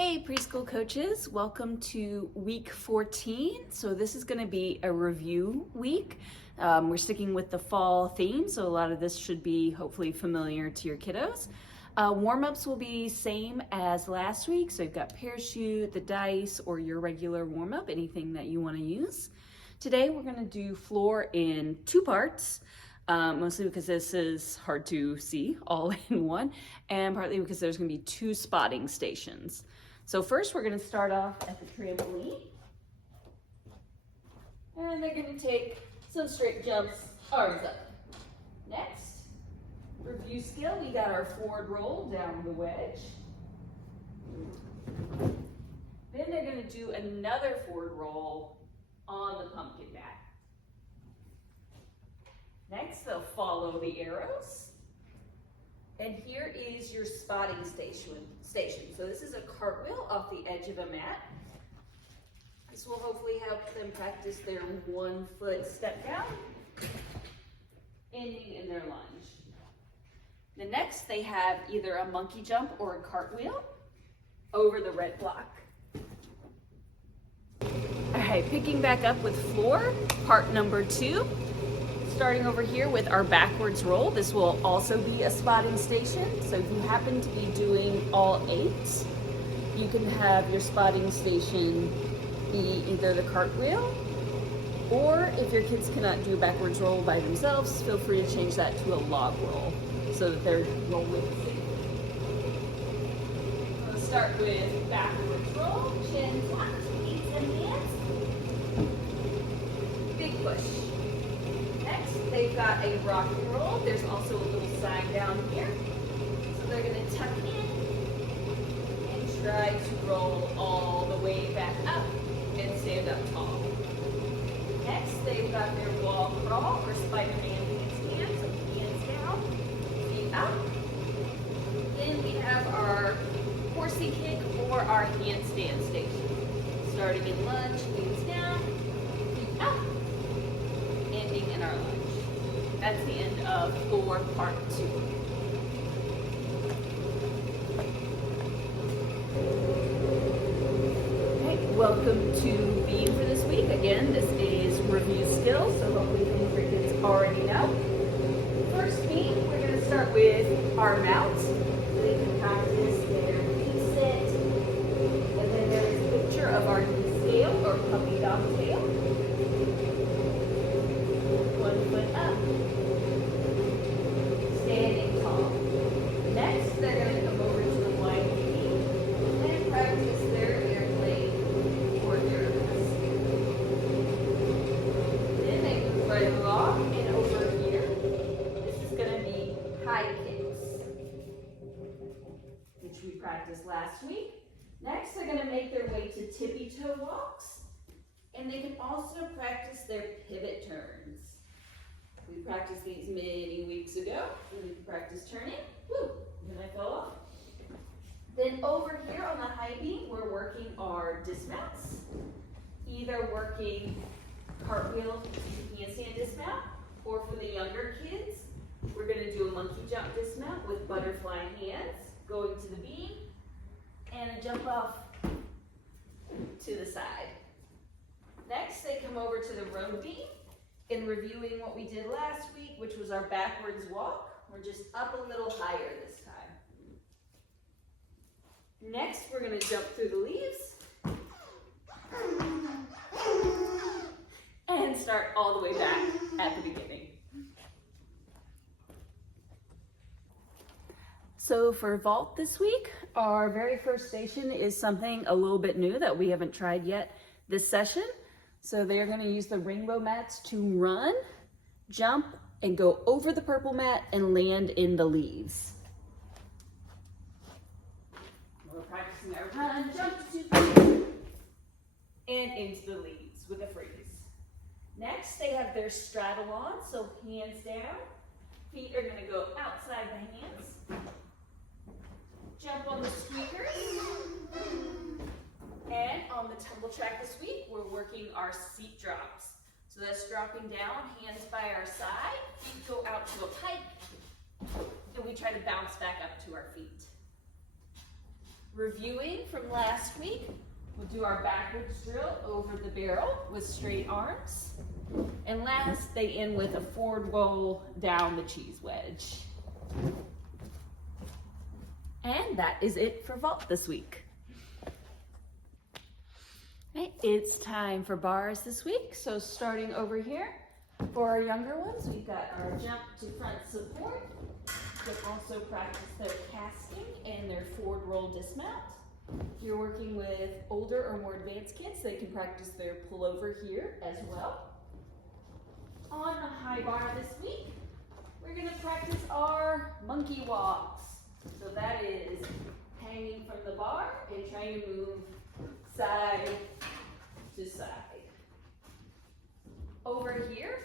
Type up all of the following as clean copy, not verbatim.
Hey preschool coaches, welcome to week 14. So this is going to be a review week. We're sticking with the fall theme, so a lot of this should be hopefully familiar to your kiddos. Warm-ups will be same as last week, so you've got parachute, the dice, or your regular warm-up, anything that you want to use. Today we're going to do floor in two parts. Mostly because this is hard to see all in one, and partly because there's going to be two spotting stations. So first we're going to start off at the trampoline, and they're going to take some straight jumps, arms up. Next, review skill, we got our forward roll down the wedge. Then they're going to do another forward roll on the pumpkin mat. Next, they'll follow the arrows. And here is your spotting station. So this is a cartwheel off the edge of a mat. This will hopefully help them practice their 1 foot step down, ending in their lunge. The next, they have either a monkey jump or a cartwheel over the red block. All right, picking back up with floor, part number 2. Starting over here with our backwards roll. This will also be a spotting station. So if you happen to be doing all 8, you can have your spotting station be either the cartwheel, or if your kids cannot do a backwards roll by themselves, feel free to change that to a log roll so that they're rolling safely. Let's start with backwards roll, chin tucked, feet and hands. Big push. They've got a rock and roll. There's also a little sign down here. So they're going to tuck in and try to roll all the way back up and stand up tall. Next, they've got their wall crawl or Spider-Man handstand. So hands down, feet up. Then we have our horsey kick or our handstand station. Starting in lunge, hands down, feet up, ending in our lunge. That's the end of floor part 2. Okay, welcome to Beam for this week. Again, this is review skills, so hopefully things your kids already know. First Beam, we're going to start with our mounts. So they can practice their knee sit. And then there is a picture of our knee scale or puppy dog tail. 1 foot up. Standing tall. Next, they're going to come over to the wide knee and practice their airplane or arabesque. Then they move right along, and over here, this is going to be high kicks, which we practiced last week. Next, they're going to make their way to tippy toe walks, and they can also practice their pivot turns. We practiced these many weeks ago. We can practice turning. Woo! Then I fell off. Then over here on the high beam, we're working our dismounts. Either working cartwheel handstand dismount, or for the younger kids, we're going to do a monkey jump dismount with butterfly hands, going to the beam, and a jump off to the side. Next, they come over to the road beam. In reviewing what we did last week, which was our backwards walk, we're just up a little higher this time. Next, we're going to jump through the leaves and start all the way back at the beginning. So for vault this week, our very first station is something a little bit new that we haven't tried yet this session. So they're going to use the rainbow mats to run, jump, and go over the purple mat and land in the leaves. We're practicing our run, jump to and into the leaves with a freeze. Next, they have their straddle on, so hands down. Feet are going to go outside the hands. Jump on the squeakers. And on the tumble track this week, we're working our seat drops. So that's dropping down, hands by our side, feet go out to a pike, and we try to bounce back up to our feet. Reviewing from last week, we'll do our backwards drill over the barrel with straight arms. And last, they end with a forward roll down the cheese wedge. And that is it for vault this week. Okay, it's time for bars this week. So starting over here, for our younger ones, we've got our jump to front support. You can also practice their casting and their forward roll dismount. If you're working with older or more advanced kids, they can practice their pullover here as well. On the high bar this week, we're going to practice our monkey walks. So that is hanging from the bar and trying to move side to side. Over here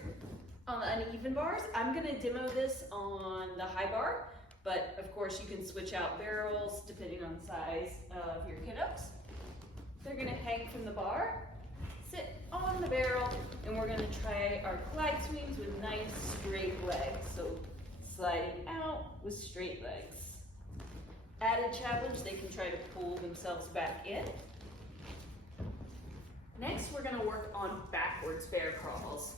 on the uneven bars, I'm going to demo this on the high bar, but of course you can switch out barrels depending on the size of your kiddos. They're going to hang from the bar, sit on the barrel, and we're going to try our glide swings with nice straight legs. So sliding out with straight legs. Added challenge, they can try to pull themselves back in. Next, we're going to work on backwards bear crawls.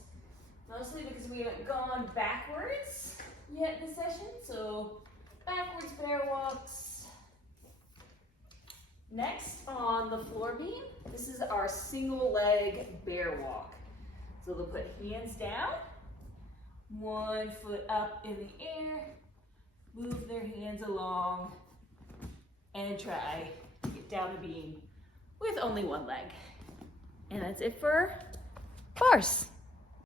Mostly because we haven't gone backwards yet in the session, so backwards bear walks. Next, on the floor beam, this is our single leg bear walk. So they'll put hands down, one foot up in the air, move their hands along, and try to get down the beam with only one leg. And that's it for bars.